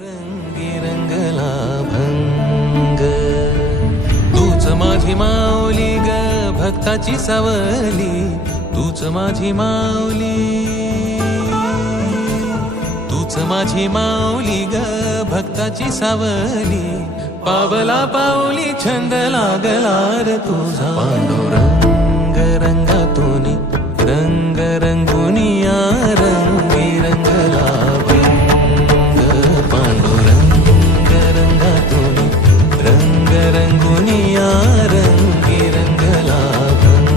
रंगी रंगला भंग तूच माझी माऊली ग भक्ताची सावली तूच माझी माऊली तूच माझी माऊली ग भक्ताची सावली पावला पाऊली छंद लागला रे तुझा पांडुरंग रंगातून रंग रंगुनिया रंगी रंगला भंग पांडुरंग रंगातून रंग रंगुनिया रंगी रंगला भंग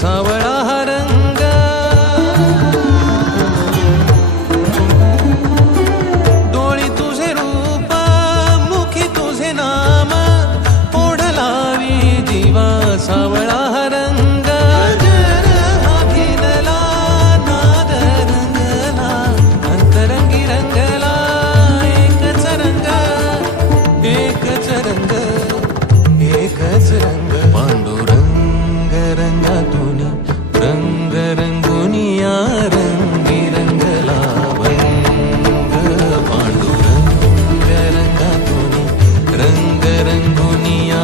सावळा हा रंग डोळी तुझे रूप मुखी तुझे नाम ओढ लावी जीवा सावळा हा रंग घेतला नाद रंगला अंतरंगी रंगला एकच रंग एकच रंग एकच रंग पांडुरंग रंगातून रंग रंगुनिया रंगी रंगला भंग पांडुरंग रंगातून रंग रंगुनिया